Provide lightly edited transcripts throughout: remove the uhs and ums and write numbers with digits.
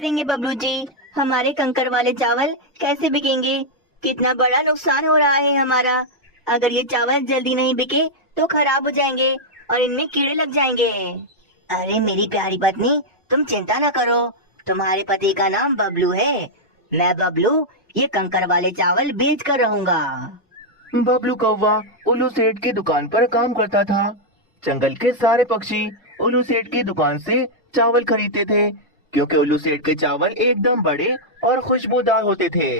देंगे बबलू जी। हमारे कंकर वाले चावल कैसे बिकेंगे? कितना बड़ा नुकसान हो रहा है हमारा। अगर ये चावल जल्दी नहीं बिके तो खराब हो जाएंगे और इनमें कीड़े लग जाएंगे। अरे मेरी प्यारी पत्नी, तुम चिंता न करो। तुम्हारे पति का नाम बबलू है। मैं बबलू ये कंकर वाले चावल बेच कर रहूंगा। बबलू कौवा उल्लू सेठ की दुकान पर काम करता था। जंगल के सारे पक्षी उल्लू सेठ की दुकान से चावल खरीदते थे, क्योंकि उल्लू सेठ के चावल एकदम बड़े और खुशबूदार होते थे।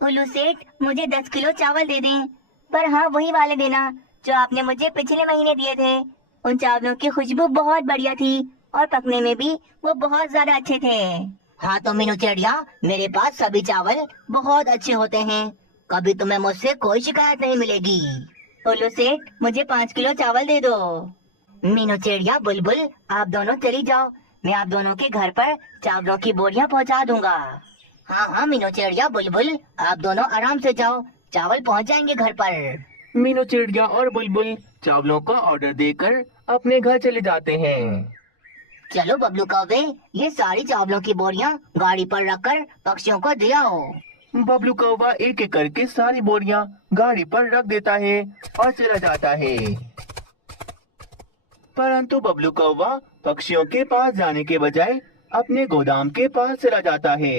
उल्लू सेठ, मुझे 10 किलो चावल दे दें, पर हाँ वही वाले देना जो आपने मुझे पिछले महीने दिए थे। उन चावलों की खुशबू बहुत बढ़िया थी और पकने में भी वो बहुत ज्यादा अच्छे थे। हाँ तो मीनू चिड़िया, मेरे पास सभी चावल बहुत अच्छे होते हैं। कभी तुम्हें मुझसे कोई शिकायत नहीं मिलेगी। उल्लू सेठ, मुझे 5 किलो चावल दे दो। मीनू चिड़िया, बुलबुल, आप दोनों चली जाओ। मैं आप दोनों के घर पर चावलों की बोरियां पहुंचा दूंगा। हाँ हाँ मीनू चिड़िया, बुलबुल, आप दोनों आराम से जाओ, चावल पहुंच जाएंगे घर पर। मीनू चिड़िया और बुलबुल चावलों का ऑर्डर देकर अपने घर चले जाते हैं। चलो बबलू कौवे, ये सारी चावलों की बोरियां गाड़ी पर रखकर पक्षियों को दे आओ। बबलू कौवा एक एक करके सारी बोरियां गाड़ी पर रख देता है और चला जाता है। परंतु बबलू कौवा पक्षियों के पास जाने के बजाय अपने गोदाम के पास चला जाता है।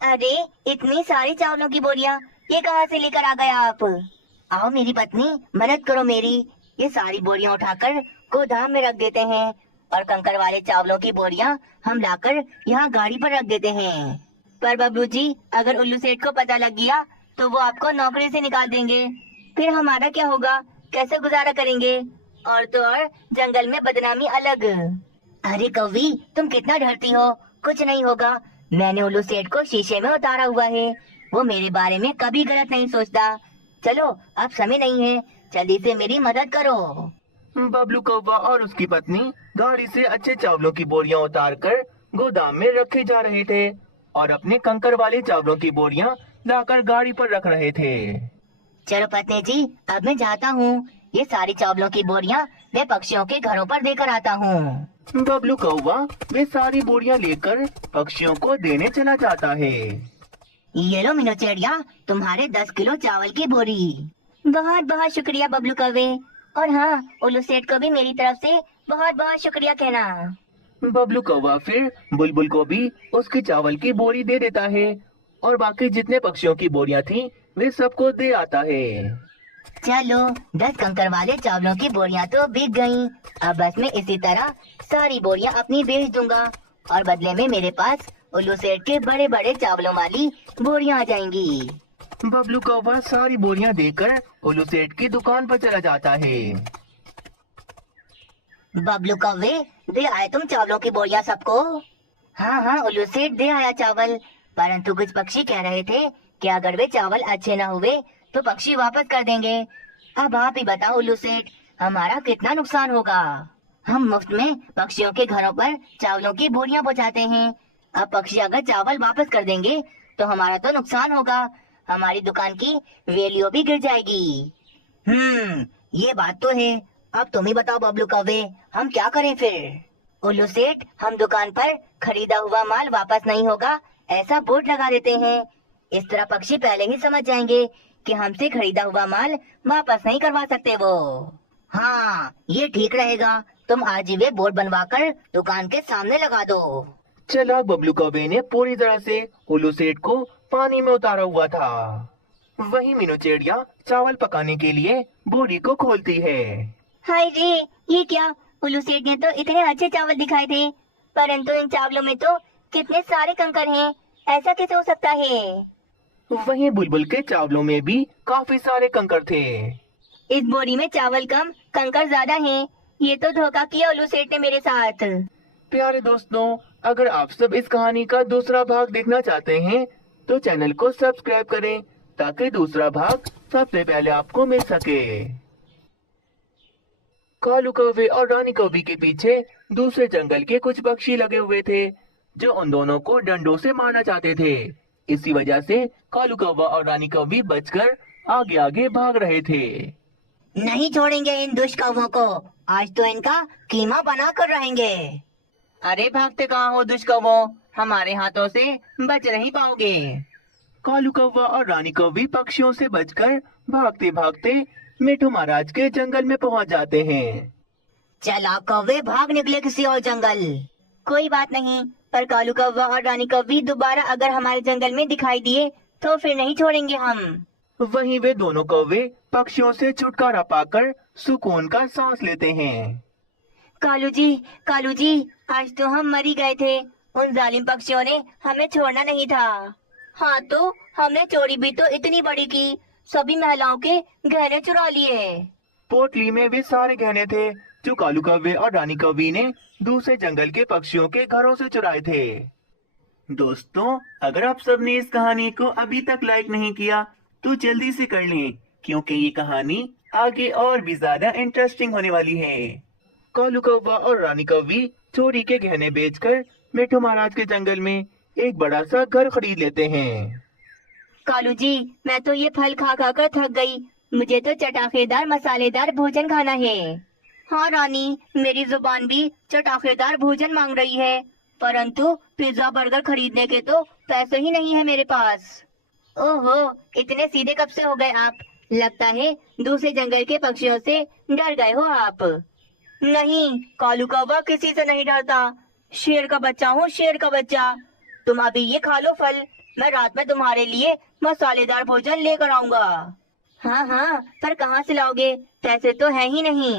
अरे इतनी सारी चावलों की बोरियां ये कहाँ से लेकर आ गए आप? आओ मेरी पत्नी, मदद करो मेरी। ये सारी बोरियां उठाकर गोदाम में रख देते हैं और कंकर वाले चावलों की बोरियां हम लाकर यहाँ गाड़ी पर रख देते हैं। पर बबलू जी, अगर उल्लू सेठ को पता लग गया तो वो आपको नौकरी से निकाल देंगे। फिर हमारा क्या होगा? कैसे गुजारा करेंगे? और तो और जंगल में बदनामी अलग। अरे कौवी, तुम कितना डरती हो। कुछ नहीं होगा। मैंने उल्लू सेठ को शीशे में उतारा हुआ है। वो मेरे बारे में कभी गलत नहीं सोचता। चलो, अब समय नहीं है, जल्दी से मेरी मदद करो। बबलू कौवा और उसकी पत्नी गाड़ी से अच्छे चावलों की बोरियां उतारकर गोदाम में रखे जा रहे थे और अपने कंकर वाले चावलों की बोरियां लाकर गाड़ी पर रख रहे थे। चलो पत्नी जी, अब मैं जाता हूँ। ये सारी चावलों की बोरियां मैं पक्षियों के घरों पर देकर आता हूँ। बबलू कौवा वे सारी बोरियां लेकर पक्षियों को देने चला जाता है। ये लो मीनू चिड़िया, तुम्हारे 10 किलो चावल की बोरी। बहुत बहुत शुक्रिया बबलू कौवे। और हाँ, उल्लू सेठ को भी मेरी तरफ से बहुत बहुत शुक्रिया कहना। बबलू कौवा फिर बुलबुल को भी उसकी चावल की बोरी दे देता है और बाकी जितने पक्षियों की बोरियां थीं वे सबको दे आता है। चलो, 10 कंकर वाले चावलों की बोरियां तो बिक गईं। अब बस मैं इसी तरह सारी बोरियां अपनी बेच दूंगा और बदले में मेरे पास उल्लू सेठ के बड़े बड़े चावलों वाली बोरियां आ जाएंगी। बबलू कौवा सारी बोरियां देकर उल्लू सेठ की दुकान पर चला जाता है। बबलू कौवे, दे आए तुम चावलों की बोरियां सबको? हाँ हाँ उल्लू सेठ, दे आया चावल। परंतु कुछ पक्षी कह रहे थे कि अगर वे चावल अच्छे न हुए तो पक्षी वापस कर देंगे। अब आप ही बताओ उल्लू सेठ, हमारा कितना नुकसान होगा? हम मुफ्त में पक्षियों के घरों पर चावलों की बोरियां पहुंचाते हैं। अब पक्षी अगर चावल वापस कर देंगे तो हमारा तो नुकसान होगा। हमारी दुकान की वैल्यू भी गिर जाएगी। ये बात तो है। अब तुम ही बताओ बबलू कौवे, हम क्या करें फिर? उल्लू सेठ, हम दुकान पर खरीदा हुआ माल वापस नहीं होगा ऐसा बोर्ड लगा देते हैं। इस तरह पक्षी पहले ही समझ जाएंगे कि हमसे खरीदा हुआ माल वापस नहीं करवा सकते वो। हाँ, ये ठीक रहेगा। तुम आज ही वे बोर्ड बनवाकर दुकान के सामने लगा दो। चालाक बबलू कौवे ने पूरी तरह से उल्लू सेठ को पानी में उतारा हुआ था। वही मीनू चिड़िया चावल पकाने के लिए बोरी को खोलती है। हाय रे, ये क्या? उल्लू सेठ ने तो इतने अच्छे चावल दिखाए थे, परंतु इन चावलों में तो कितने सारे कंकर हैं। ऐसा कैसे हो सकता है? वहीं बुलबुल के चावलों में भी काफी सारे कंकर थे। इस बोरी में चावल कम, कंकर ज्यादा हैं। ये तो धोखा किया उल्लू सेठ ने मेरे साथ। प्यारे दोस्तों, अगर आप सब इस कहानी का दूसरा भाग देखना चाहते हैं तो चैनल को सब्सक्राइब करें ताकि दूसरा भाग सबसे पहले आपको मिल सके। कालू कौवे और रानी कौवी के पीछे दूसरे जंगल के कुछ पक्षी लगे हुए थे जो उन दोनों को डंडों से मारना चाहते थे। इसी वजह से कालू कौवा और रानी कौवी बचकर आगे आगे भाग रहे थे। नहीं छोड़ेंगे इन दुष्ट कौवों को। आज तो इनका कीमा बना कर रहेंगे। अरे भागते कहाँ हो दुष्ट कौवों, हमारे हाथों से बच नहीं पाओगे। कालू कौवा और रानी कौवी पक्षियों से बचकर भागते भागते मिठू महाराज के जंगल में पहुंच जाते हैं। चला कौवे, भाग निकले किसी और जंगल। कोई बात नहीं, पर कालू कौवा और रानी कौवी दोबारा अगर हमारे जंगल में दिखाई दिए तो फिर नहीं छोड़ेंगे हम। वहीं वे दोनों कौवे पक्षियों से छुटकारा पाकर सुकून का सांस लेते हैं। कालू जी, आज तो हम मर ही गए थे। उन जालिम पक्षियों ने हमें छोड़ना नहीं था। हाँ तो हमने चोरी भी तो इतनी बड़ी की, सभी महिलाओं के गहने चुरा लिए। पोटली में वे सारे गहने थे जो कालू कौवे और रानी कौवी ने दूसरे जंगल के पक्षियों के घरों से चुराए थे। दोस्तों, अगर आप सबने इस कहानी को अभी तक लाइक नहीं किया तो जल्दी से कर लें, क्योंकि ये कहानी आगे और भी ज्यादा इंटरेस्टिंग होने वाली है। कालू कौवा और रानी कौवी चोरी के गहने बेचकर मिठू महाराज के जंगल में एक बड़ा सा घर खरीद लेते हैं। कालू जी, मैं तो ये फल खा खा कर थक गई। मुझे तो चटाकेदार मसालेदार भोजन खाना है। हाँ रानी, मेरी जुबान भी चटाकेदार भोजन मांग रही है, परंतु पिज्जा बर्गर खरीदने के तो पैसे ही नहीं है मेरे पास। ओहो, इतने सीधे कब से हो गए आप? लगता है दूसरे जंगल के पक्षियों से डर गए हो आप। नहीं, कालू कौवा किसी से नहीं डरता। शेर का बच्चा हूँ, शेर का बच्चा। तुम अभी ये खा लो फल, मैं रात में तुम्हारे लिए मसालेदार भोजन लेकर आऊंगा। हाँ, पर कहाँ से लाओगे? पैसे तो है ही नहीं।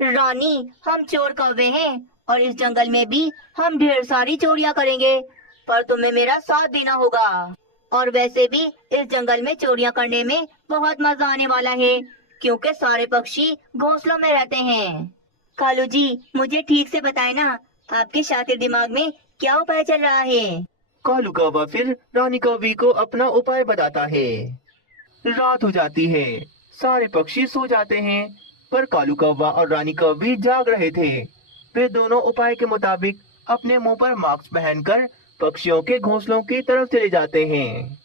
रानी, हम चोर कौवे हैं और इस जंगल में भी हम ढेर सारी चोरियां करेंगे, पर तुम्हें मेरा साथ देना होगा। और वैसे भी इस जंगल में चोरियां करने में बहुत मजा आने वाला है, क्योंकि सारे पक्षी घोंसलों में रहते हैं। कालू जी, मुझे ठीक से बताए ना, आपके शातिर दिमाग में क्या उपाय चल रहा है? कालू कौवा फिर रानी कौवी को अपना उपाय बताता है। रात हो जाती है, सारे पक्षी सो जाते हैं, पर कालू कौवा और रानी कौवी जाग रहे थे। वे दोनों उपाय के मुताबिक अपने मुंह पर मास्क पहनकर पक्षियों के घोंसलों की तरफ चले जाते हैं।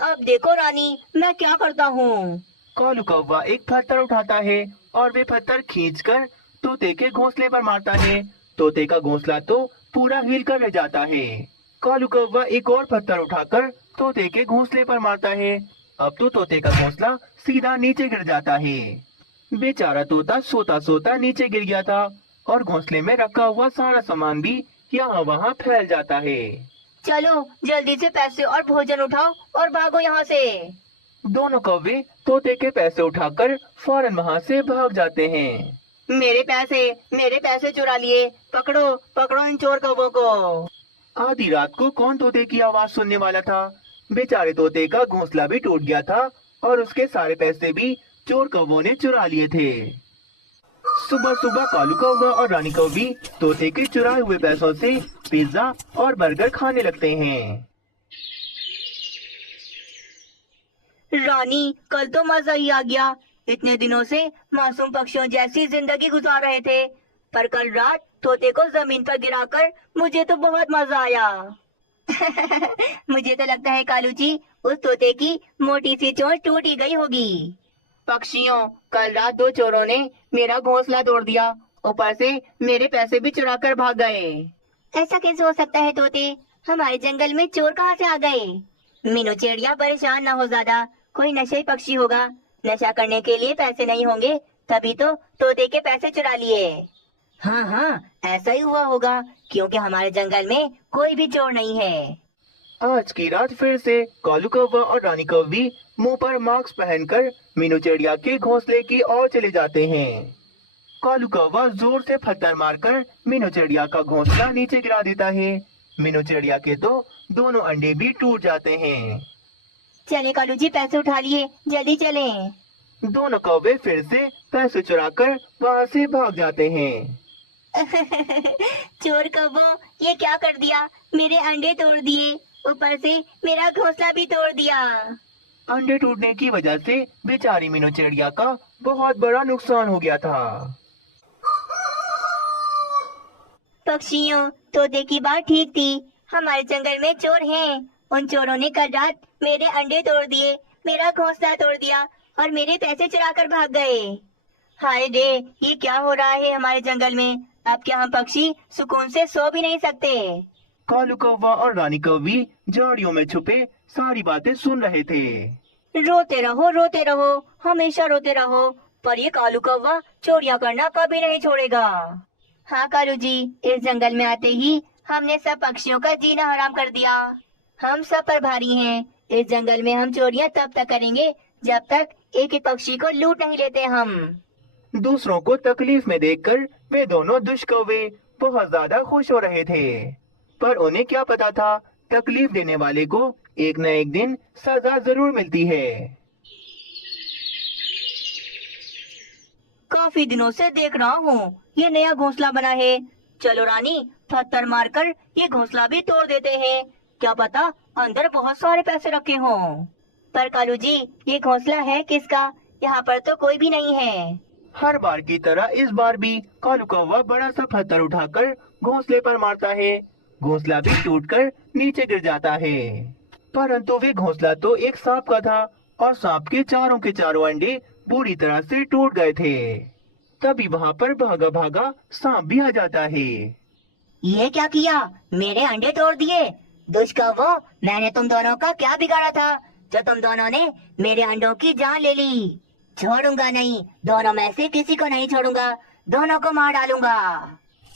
अब देखो रानी, मैं क्या करता हूँ। कालू कौवा एक पत्थर उठाता है और वे पत्थर खींचकर तोते के घोंसले पर मारता है। तोते का घोंसला तो पूरा हिलकर रह जाता है। कालू कौवा एक और पत्थर उठाकर तोते के घोंसले पर मारता है। अब तो तोते का घोंसला सीधा नीचे गिर जाता है। बेचारा तोता सोता सोता नीचे गिर गया था और घोंसले में रखा हुआ सारा सामान भी यहाँ वहाँ फैल जाता है। चलो जल्दी से पैसे और भोजन उठाओ और भागो यहाँ से। दोनों कौवे तोते के पैसे उठाकर फौरन वहाँ से भाग जाते हैं। मेरे पैसे चुरा लिए। पकड़ो पकड़ो इन चोर कौवों को। आधी रात को कौन तोते की आवाज सुनने वाला था। बेचारे तोते का घोंसला भी टूट गया था और उसके सारे पैसे भी चोर कौवों ने चुरा लिए थे। सुबह सुबह कालू कौवा और रानी कौवी तोते के चुराए हुए पैसों से पिज्जा और बर्गर खाने लगते हैं। रानी, कल तो मजा ही आ गया। इतने दिनों से मासूम पक्षियों जैसी जिंदगी गुजार रहे थे, पर कल रात तोते को जमीन पर गिराकर मुझे तो बहुत मजा आया। मुझे तो लगता है कालू जी, उस तोते की मोटी सी चोंच टूट ही गई होगी। पक्षियों, कल रात दो चोरों ने मेरा घोंसला तोड़ दिया, ऊपर से मेरे पैसे भी चुरा कर भाग गए। ऐसा कैसे हो सकता है तोते? हमारे जंगल में चोर कहाँ से आ गए? मीनू चिड़िया, परेशान ना हो ज्यादा, कोई नशे पक्षी होगा। नशा करने के लिए पैसे नहीं होंगे, तभी तो तोते के पैसे चुरा लिए। हाँ, ऐसा ही हुआ होगा, क्योंकि हमारे जंगल में कोई भी चोर नहीं है। आज की रात फिर से कालू कौवा और रानी कौवी मुंह पर मास्क पहनकर मीनू चिड़िया के घोंसले की ओर चले जाते हैं। कालू कौवा जोर से पत्थर मारकर मीनू चिड़िया का घोंसला नीचे गिरा देता है। मीनू चिड़िया के तो दोनों अंडे भी टूट जाते हैं। चले कालू जी, पैसे उठा लिए, जल्दी चलें। दोनों कौवे फिर से पैसे चुराकर वहाँ से भाग जाते हैं। चोर कौवों, ये क्या कर दिया? मेरे अंडे तोड़ दिए, ऊपर से मेरा घोंसला भी तोड़ दिया। अंडे टूटने की वजह से बेचारी मीनू चिड़िया का बहुत बड़ा नुकसान हो गया था। पक्षियों, तोते की बात ठीक थी, हमारे जंगल में चोर हैं। उन चोरों ने कल रात मेरे अंडे तोड़ दिए, मेरा घोंसला तोड़ दिया और मेरे पैसे चुरा कर भाग गए। हाय रे, ये क्या हो रहा है हमारे जंगल में? अब क्या हम पक्षी सुकून से सो भी नहीं सकते? कालू कौवा और रानी कौवी झाड़ियों में छुपे सारी बातें सुन रहे थे। रोते रहो, हमेशा रोते रहो, पर ये कालू कौवा चोरियां करना कभी नहीं छोड़ेगा। हाँ कालू जी, इस जंगल में आते ही हमने सब पक्षियों का जीना हराम कर दिया। हम सब पर भारी हैं। इस जंगल में हम चोरियां तब तक करेंगे जब तक एक एक पक्षी को लूट नहीं लेते हम। दूसरों को तकलीफ में देखकर वे दोनों दुष्कौवे बहुत ज्यादा खुश हो रहे थे, पर उन्हें क्या पता था तकलीफ देने वाले को एक न एक दिन सजा जरूर मिलती है। काफी दिनों से देख रहा हूँ ये नया घोंसला बना है। चलो रानी, पत्थर मारकर ये घोंसला भी तोड़ देते हैं। क्या पता अंदर बहुत सारे पैसे रखे हों। पर कालू जी, ये घोंसला है किसका? यहाँ पर तो कोई भी नहीं है। हर बार की तरह इस बार भी कालू कौवा बड़ा सा पत्थर उठाकर घोंसले पर मारता है। घोंसला भी टूटकर नीचे गिर जाता है। परंतु वे घोंसला तो एक सांप का था और सांप के चारों अंडे पूरी तरह से टूट गए थे। तभी वहाँ पर भागा भागा सांप भी आ जाता है। ये क्या किया? मेरे अंडे तोड़ दिए। दुष्कर्मो, मैंने तुम दोनों का क्या बिगाड़ा था जो तुम दोनों ने मेरे अंडों की जान ले ली? छोड़ूंगा नहीं, दोनों में से किसी को नहीं छोड़ूंगा, दोनों को मार डालूंगा।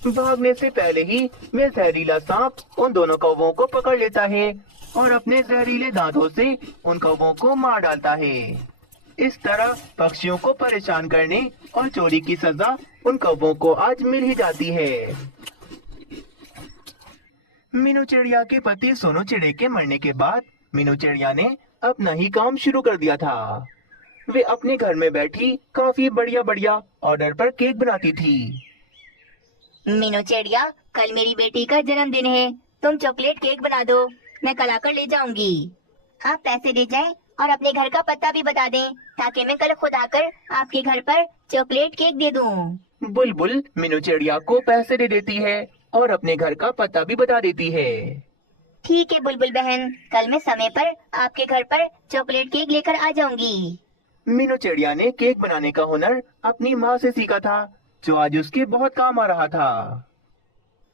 भागने से पहले ही वे जहरीला सांप उन दोनों कौवों को पकड़ लेता है और अपने जहरीले दांतों से उन कौवों को मार डालता है। इस तरह पक्षियों को परेशान करने और चोरी की सजा उन कौवों को आज मिल ही जाती है। मीनू चिड़िया के पति सोनू चिड़े के मरने के बाद मीनू चिड़िया ने अपना ही काम शुरू कर दिया था। वे अपने घर में बैठी काफी बढ़िया बढ़िया ऑर्डर पर केक बनाती थी। मीनू चिड़िया, कल मेरी बेटी का जन्मदिन है, तुम चॉकलेट केक बना दो, मैं कल आकर ले जाऊंगी। आप पैसे दे जाएं और अपने घर का पता भी बता दें ताकि मैं कल खुद आकर आपके घर पर चॉकलेट केक दे दूं। बुलबुल मीनू चिड़िया को पैसे दे देती है और अपने घर का पता भी बता देती है। ठीक है बुलबुल बहन, कल मैं समय पर आपके घर पर चॉकलेट केक लेकर आ जाऊंगी। मीनू चिड़िया ने केक बनाने का हुनर अपनी माँ से सीखा था, जो आज उसके बहुत काम आ रहा था।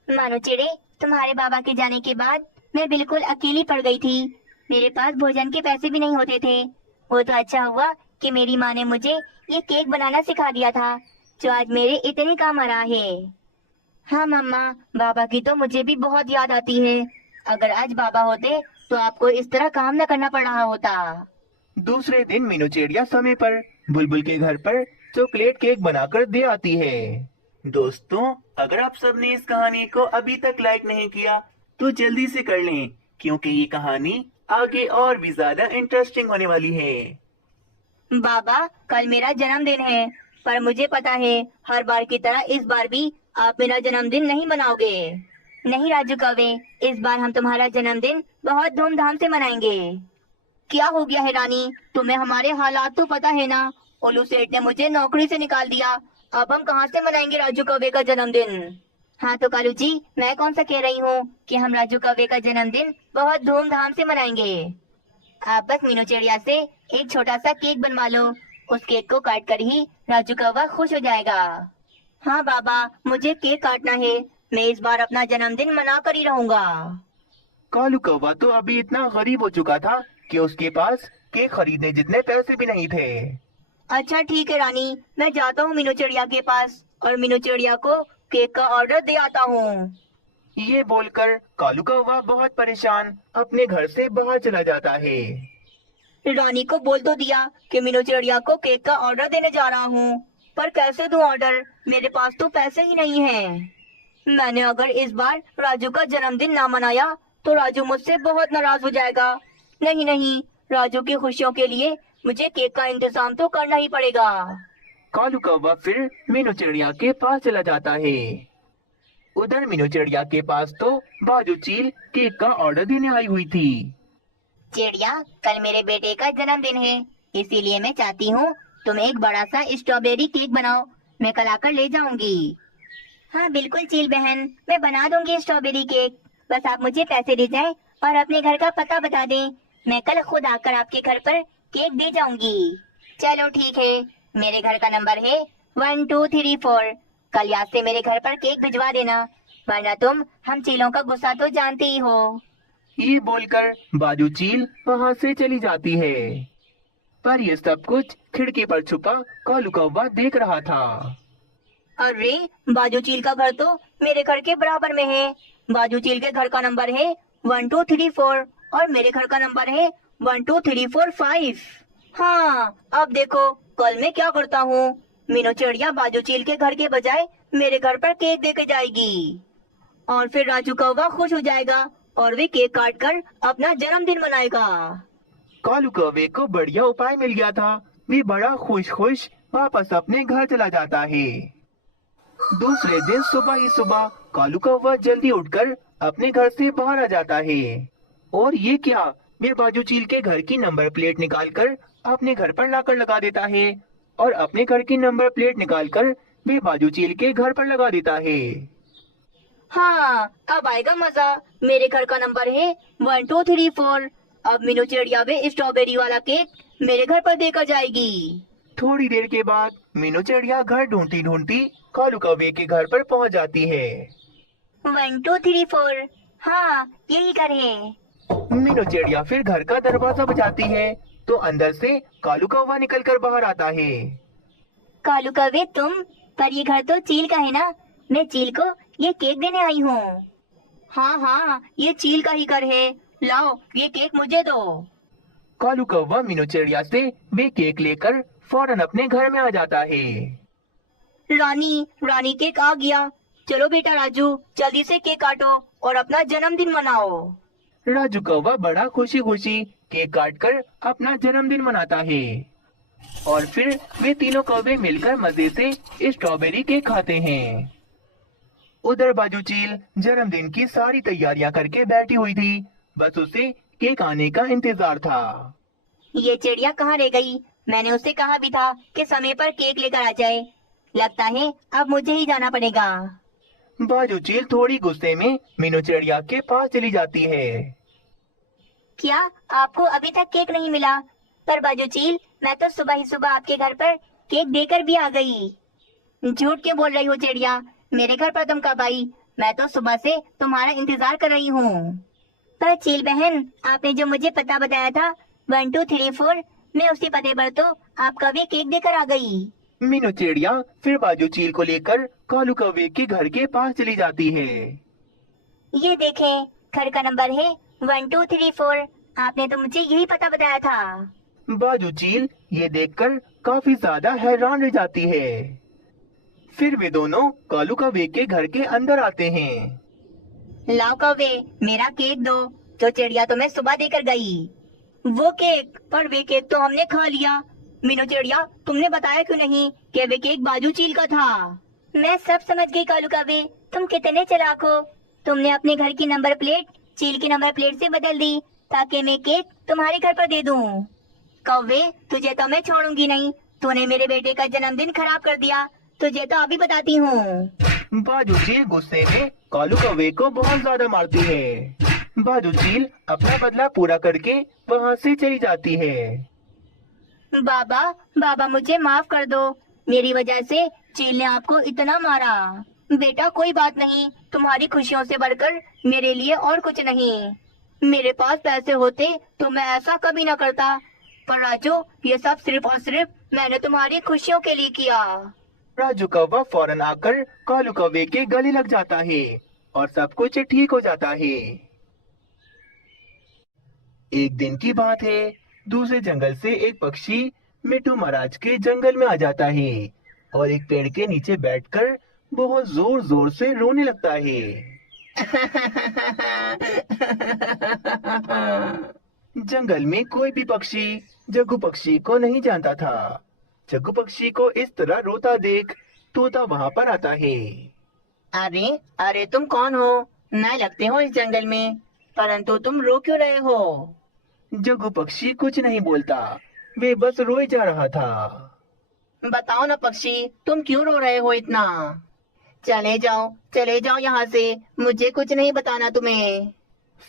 मानो चिड़े, तुम्हारे बाबा के जाने के बाद मैं बिल्कुल अकेली पड़ गई थी। मेरे पास भोजन के पैसे भी नहीं होते थे। वो तो अच्छा हुआ कि मेरी माँ ने मुझे ये केक बनाना सिखा दिया था, जो आज मेरे इतने काम आ रहा है। हाँ मम्मा, बाबा की तो मुझे भी बहुत याद आती है। अगर आज बाबा होते तो आपको इस तरह काम न करना पड़ रहा होता। दूसरे दिन मीनू चिड़िया समय पर बुलबुल के घर पर चॉकलेट केक बनाकर दे आती है। दोस्तों, अगर आप सबने इस कहानी को अभी तक लाइक नहीं किया तो जल्दी से कर लें, क्योंकि ये कहानी आगे और भी ज्यादा इंटरेस्टिंग होने वाली है। बाबा, कल मेरा जन्मदिन है, पर मुझे पता है हर बार की तरह इस बार भी आप मेरा जन्मदिन नहीं मनाओगे। नहीं राजू कौवे, इस बार हम तुम्हारा जन्मदिन बहुत धूमधाम से मनाएंगे। क्या हो गया है रानी, तुम्हें हमारे हालात तो पता है ना। उल्लू सेठ ने मुझे नौकरी से निकाल दिया, अब हम कहाँ से मनाएंगे राजू कौवे का जन्मदिन? हाँ तो कालू जी, मैं कौन सा कह रही हूँ कि हम राजू कौवे का जन्मदिन बहुत धूमधाम से मनाएंगे। आप बस मीनू चिड़िया से एक छोटा सा केक बनवा लो, उस केक को काट कर ही राजू कौवा खुश हो जाएगा। हाँ बाबा, मुझे केक काटना है, मैं इस बार अपना जन्मदिन मना कर ही रहूंगा। कालू कौवा तो अभी इतना गरीब हो चुका था कि उसके पास केक खरीदने जितने पैसे भी नहीं थे। अच्छा ठीक है रानी, मैं जाता हूँ मीनू चिड़िया के पास और मीनू चिड़िया को केक का ऑर्डर दे आता हूँ। ये बोलकर कालू कौवा बहुत परेशान अपने घर से बाहर चला जाता है। रानी को बोल तो दिया कि मीनू चिड़िया को केक का ऑर्डर देने जा रहा हूँ, पर कैसे दूं ऑर्डर, मेरे पास तो पैसे ही नहीं हैं। मैंने अगर इस बार राजू का जन्मदिन ना मनाया तो राजू मुझसे बहुत नाराज हो जाएगा। नहीं नहीं, राजू की खुशियों के लिए मुझे केक का इंतजाम तो करना ही पड़ेगा। कालू कौवा फिर मीनू चिड़िया के पास चला जाता है। उधर मीनू चिड़िया के पास तो बाजू चील केक का ऑर्डर देने आई हुई थी। चिड़िया, कल मेरे बेटे का जन्मदिन है, इसीलिए मैं चाहती हूँ तुम एक बड़ा सा स्ट्रॉबेरी केक बनाओ, मैं कल आकर ले जाऊंगी। हाँ बिल्कुल चील बहन, मैं बना दूंगी स्ट्रॉबेरी केक, बस आप मुझे पैसे दे जाएं और अपने घर का पता बता दें, मैं कल खुद आकर आपके घर पर केक दे जाऊंगी। चलो ठीक है, मेरे घर का नंबर है 1234। कल याद से मेरे घर पर केक भिजवा देना। वरना तुम हम चीलों का गुस्सा तो जानती ही हो। ये बोलकर बाजू चील वहाँ से चली जाती है। पर ये सब कुछ खिड़की पर छुपा कालू कौवा देख रहा था। अरे बाजू चील का घर तो मेरे घर के बराबर में है। बाजू चील के घर का नंबर है 1234 और मेरे घर का नंबर है 12345। हाँ, अब देखो कल मैं क्या करता हूँ। मीनू चिड़िया बाजू चील के घर के बजाय मेरे घर पर केक देके जाएगी और फिर राजू कौवा खुश हो जाएगा और वे केक काट कर अपना जन्मदिन मनाएगा। कालू कौवे को बढ़िया उपाय मिल गया था। वे बड़ा खुश खुश वापस अपने घर चला जाता है। दूसरे दिन सुबह ही सुबह कालू कौवा जल्दी उठकर अपने घर से बाहर आ जाता है। और ये क्या, वे बाजू चील के घर की नंबर प्लेट निकालकर अपने घर पर लाकर लगा देता है और अपने घर की नंबर प्लेट निकालकर वे बाजू चील के घर पर लगा देता है। हाँ, अब आएगा मजा। मेरे घर का नंबर है 1234। अब मीनू चिड़िया भी स्ट्रॉबेरी वाला केक मेरे घर पर देकर जाएगी। थोड़ी देर के बाद मीनू चिड़िया घर ढूंढती ढूंढती कालू कौवे के घर पर पहुंच जाती है। 1234, हाँ यही घर है। मीनू चिड़िया फिर घर का दरवाजा बजाती है तो अंदर से कालू कौवा निकल कर बाहर आता है। कालू कौवे तुम, पर ये घर तो चील का है ना। मैं चील को ये केक देने आई हूँ। हाँ हाँ, ये चील का ही घर है। लाओ ये केक मुझे दो। कालू कौवा मीनू चिड़िया से वे केक लेकर फौरन अपने घर में आ जाता है। रानी केक आ गया। चलो बेटा राजू, जल्दी से केक काटो और अपना जन्मदिन मनाओ। राजू कौवा बड़ा खुशी खुशी केक काटकर अपना जन्मदिन मनाता है और फिर वे तीनों कौवे मिलकर मजे से स्ट्रॉबेरी केक खाते हैं। उधर बाजू चील जन्मदिन की सारी तैयारियां करके बैठी हुई थी। बस उसे केक आने का इंतजार था। ये चिड़िया कहाँ रह गई? मैंने उससे कहा भी था कि समय पर केक लेकर आ जाए। लगता है अब मुझे ही जाना पड़ेगा। बाजू चील थोड़ी गुस्से में मीनू चिड़िया के पास चली जाती है। क्या आपको अभी तक केक नहीं मिला? पर बाजू चील, मैं तो सुबह ही सुबह आपके घर पर केक देकर भी आ गई। झूठ क्यों बोल रही हो चिड़िया? मेरे घर पर तुम कब आई? मैं तो सुबह से तुम्हारा इंतजार कर रही हूँ। पर चील बहन, आपने जो मुझे पता बताया था 1234, मैं उसी पते पर तो आपका भी केक देकर आ गई। मीनू चिड़िया फिर बाजू चील को लेकर कालू कौवे के घर के पास चली जाती है। ये देखें, घर का नंबर है 1234। आपने तो मुझे यही पता बताया था। बाजू चील ये देखकर काफी ज्यादा हैरान रह जाती है। फिर वे दोनों कालू कौवे के घर के अंदर आते हैं। लाओ कौवे, मेरा केक दो जो चिड़िया तुम्हें सुबह देकर गई। वो केक? पर वे केक तो हमने खा लिया। मीनू चिड़िया, तुमने बताया क्यों नहीं कि वे केक बाजू चील का था? मैं सब समझ गई कालू कौवे, तुम कितने चालाक हो। तुमने अपने घर की नंबर प्लेट चील की नंबर प्लेट से बदल दी ताकि मैं केक तुम्हारे घर पर दे दूं। कौवे, तुझे तो मैं छोड़ूंगी नहीं। तूने मेरे बेटे का जन्मदिन खराब कर दिया। तुझे तो अभी बताती हूँ। बाजू चील गुस्से में कालू कौवे को बहुत ज्यादा मारती है। बाजू चील अपना बदला पूरा करके वहाँ से चली जाती है। बाबा मुझे माफ कर दो। मेरी वजह से चील ने आपको इतना मारा। बेटा कोई बात नहीं, तुम्हारी खुशियों से बढ़कर मेरे लिए और कुछ नहीं। मेरे पास पैसे होते तो मैं ऐसा कभी ना करता। पर राजू, ये सब सिर्फ और सिर्फ मैंने तुम्हारी खुशियों के लिए किया। राजू कौवा फौरन आकर कालू कौवे के गले लग जाता है और सब कुछ ठीक हो जाता है। एक दिन की बात है, दूसरे जंगल से एक पक्षी मिट्टू महाराज के जंगल में आ जाता है और एक पेड़ के नीचे बैठकर बहुत जोर जोर से रोने लगता है। जंगल में कोई भी पक्षी जग्गू पक्षी को नहीं जानता था। जग्गू पक्षी को इस तरह रोता देख तोता वहाँ पर आता है। अरे अरे, तुम कौन हो? नए लगते हो इस जंगल में, परंतु तुम रो क्यों रहे हो? जग्गू पक्षी कुछ नहीं बोलता, वे बस रोए जा रहा था। बताओ ना पक्षी, तुम क्यों रो रहे हो इतना? चले जाओ यहाँ से, मुझे कुछ नहीं बताना तुम्हें।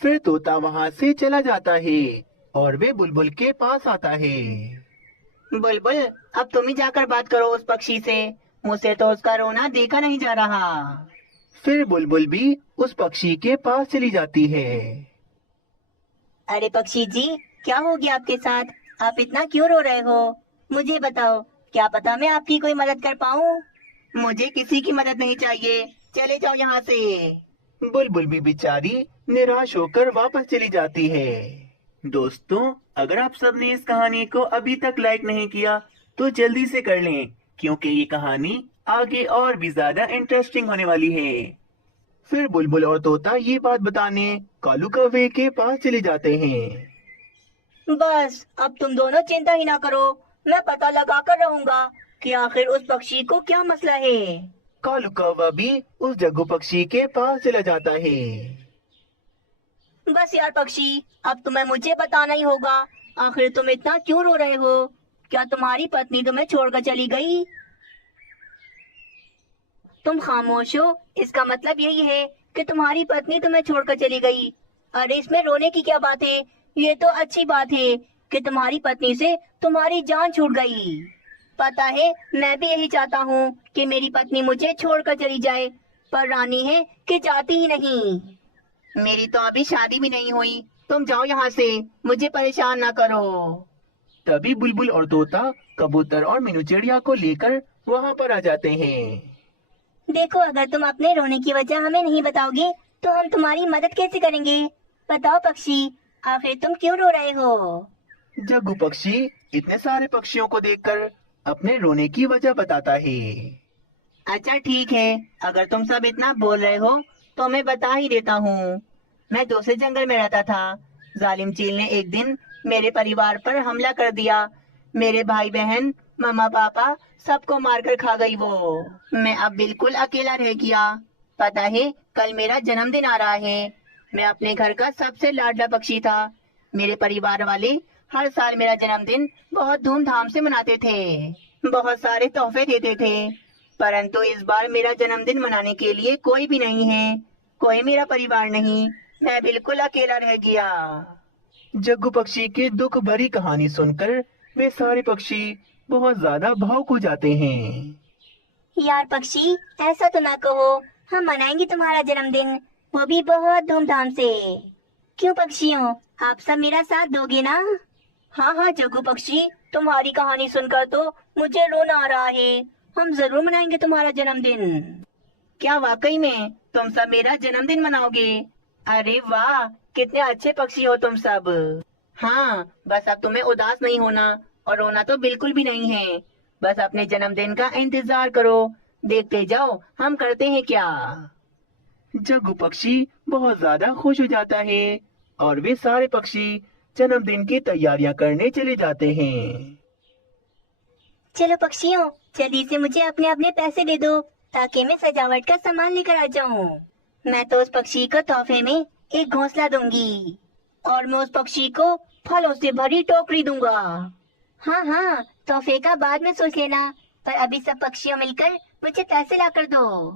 फिर तोता वहाँ से चला जाता है और वे बुलबुल के पास आता है। बुलबुल, अब तुम ही जाकर बात करो उस पक्षी से। मुझसे तो उसका रोना देखा नहीं जा रहा। फिर बुलबुल भी उस पक्षी के पास चली जाती है। अरे पक्षी जी, क्या हो गया आपके साथ? आप इतना क्यों रो रहे हो? मुझे बताओ, क्या पता मैं आपकी कोई मदद कर पाऊँ। मुझे किसी की मदद नहीं चाहिए, चले जाओ यहाँ से। बुलबुल भी बेचारी निराश होकर वापस चली जाती है। दोस्तों, अगर आप सबने इस कहानी को अभी तक लाइक नहीं किया तो जल्दी से कर लें, क्योंकि ये कहानी आगे और भी ज्यादा इंटरेस्टिंग होने वाली है। फिर बुलबुल और तोता ये बात बताने कालू कौवे के पास चले जाते हैं। बस अब तुम दोनों चिंता ही ना करो, मैं पता लगा कर रहूंगा कि आखिर उस पक्षी को क्या मसला है। कालू कौवा भी उस जग्गू पक्षी के पास चला जाता है। बस यार पक्षी, अब तुम्हें मुझे बताना ही होगा, आखिर तुम इतना क्यों रो रहे हो? क्या तुम्हारी पत्नी तुम्हें छोड़कर चली गई? तुम खामोश हो, इसका मतलब यही है कि तुम्हारी पत्नी तुम्हें छोड़कर चली गई। अरे इसमें रोने की क्या बात है? ये तो अच्छी बात है कि तुम्हारी पत्नी से तुम्हारी जान छूट गई। पता है, मैं भी यही चाहता हूँ कि मेरी पत्नी मुझे छोड़कर चली जाए, पर रानी है कि जाती ही नहीं। मेरी तो अभी शादी भी नहीं हुई, तुम जाओ यहाँ से, मुझे परेशान ना करो। तभी बुलबुल और तोता कबूतर और मीनू चिड़िया को लेकर वहाँ पर आ जाते हैं। देखो, अगर तुम अपने रोने की वजह हमें नहीं बताओगे तो हम तुम्हारी मदद कैसे करेंगे? बताओ पक्षी, आखिर तुम क्यों रो रहे हो? जग्गू पक्षी इतने सारे पक्षियों को देखकर अपने रोने की वजह बताता है। अच्छा ठीक है, अगर तुम सब इतना बोल रहे हो तो मैं बता ही देता हूँ। मैं दूसरे जंगल में रहता था। जालिम चील ने एक दिन मेरे परिवार पर हमला कर दिया। मेरे भाई बहन, मम्मा पापा सबको मारकर खा गई वो। मैं अब बिल्कुल अकेला रह गया। पता है, कल मेरा जन्मदिन आ रहा है। मैं अपने घर का सबसे लाडला पक्षी था। मेरे परिवार वाले हर साल मेरा जन्मदिन बहुत धूमधाम से मनाते थे, बहुत सारे तोहफे देते थे। परंतु इस बार मेरा जन्मदिन मनाने के लिए कोई भी नहीं है, कोई मेरा परिवार नहीं। मैं बिल्कुल अकेला रह गया। जग्गू पक्षी की दुख भरी कहानी सुनकर वे सारे पक्षी बहुत ज्यादा भावुक हो जाते हैं। यार पक्षी, ऐसा तो ना कहो, हम मनाएंगे तुम्हारा जन्मदिन, वो भी बहुत धूमधाम से। क्यों पक्षियों, आप सब मेरा साथ दोगे ना? हाँ हाँ जग्गू पक्षी, तुम्हारी कहानी सुनकर तो मुझे रोना आ रहा है। हम जरूर मनाएंगे तुम्हारा जन्मदिन। क्या वाकई में तुम सब मेरा जन्मदिन मनाओगे? अरे वाह, कितने अच्छे पक्षी हो तुम सब। हाँ, बस अब तुम्हें उदास नहीं होना और रोना तो बिल्कुल भी नहीं है। बस अपने जन्मदिन का इंतजार करो, देखते जाओ हम करते हैं क्या। जग्गू पक्षी बहुत ज्यादा खुश हो जाता है और वे सारे पक्षी जन्मदिन की तैयारियां करने चले जाते हैं। चलो पक्षियों, जल्दी से मुझे अपने अपने पैसे दे दो ताकि मैं सजावट का सामान लेकर आ जाऊं। मैं तो उस पक्षी को तोहफे में एक घोंसला दूंगी और मैं उस पक्षी को फलों से भरी टोकरी दूंगा। हाँ हाँ, तोहफे का बाद में सोच लेना, पर अभी सब पक्षियों मिलकर मुझे पैसे ला कर दो,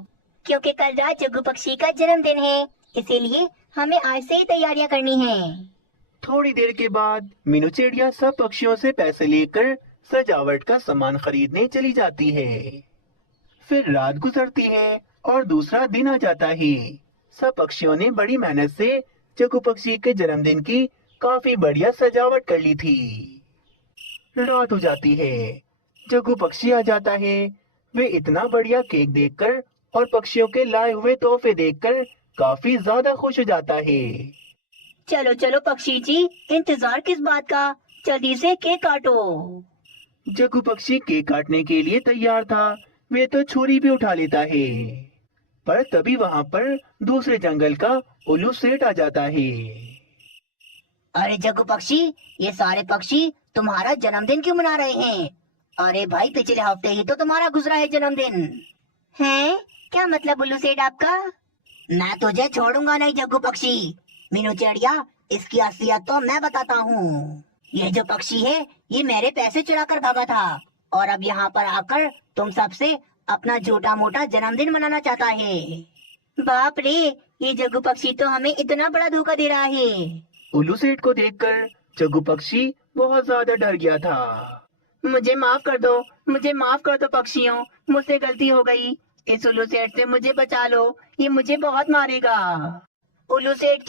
क्योंकि कल रात जग्गू पक्षी का जन्मदिन है, इसीलिए हमें आज से ही तैयारियां करनी है। थोड़ी देर के बाद मीनू चिड़िया सब पक्षियों से पैसे लेकर सजावट का सामान खरीदने चली जाती है। फिर रात गुजरती है और दूसरा दिन आ जाता है। सब पक्षियों ने बड़ी मेहनत से जग्गू पक्षी के जन्मदिन की काफी बढ़िया सजावट कर ली थी। रात हो जाती है, जग्गू पक्षी आ जाता है। वे इतना बढ़िया केक देखकर और पक्षियों के लाए हुए तोहफे देखकर काफी ज्यादा खुश हो जाता है। चलो चलो पक्षी जी, इंतजार किस बात का, जल्दी से केक काटो। जग्गू पक्षी केक काटने के लिए तैयार था। वे तो छुरी भी उठा लेता है, पर तभी वहाँ पर दूसरे जंगल का उल्लू सेठ आ जाता है। अरे जग्गू पक्षी, ये सारे पक्षी तुम्हारा जन्मदिन क्यों मना रहे हैं? अरे भाई, पिछले हफ्ते ही तो तुम्हारा गुजरा है जन्मदिन। हैं? क्या मतलब उल्लू सेठ आपका? मैं तुझे छोड़ूंगा नहीं जग्गू पक्षी। मीनू चिड़िया, इसकी असलियत तो मैं बताता हूँ। ये जो पक्षी है, ये मेरे पैसे चुरा कर भागा था और अब यहाँ पर आकर तुम सबसे अपना छोटा मोटा जन्मदिन मनाना चाहता है। बाप रे, ये जग्गू पक्षी तो हमें इतना बड़ा धोखा दे रहा है। उल्लू सेठ को देखकर जग्गू पक्षी बहुत ज्यादा डर गया था। मुझे माफ कर दो, मुझे माफ कर दो पक्षियों, मुझसे गलती हो गई। इस उल्लू सेठ से मुझे बचा लो, ये मुझे बहुत मारेगा। उल्लू सेठ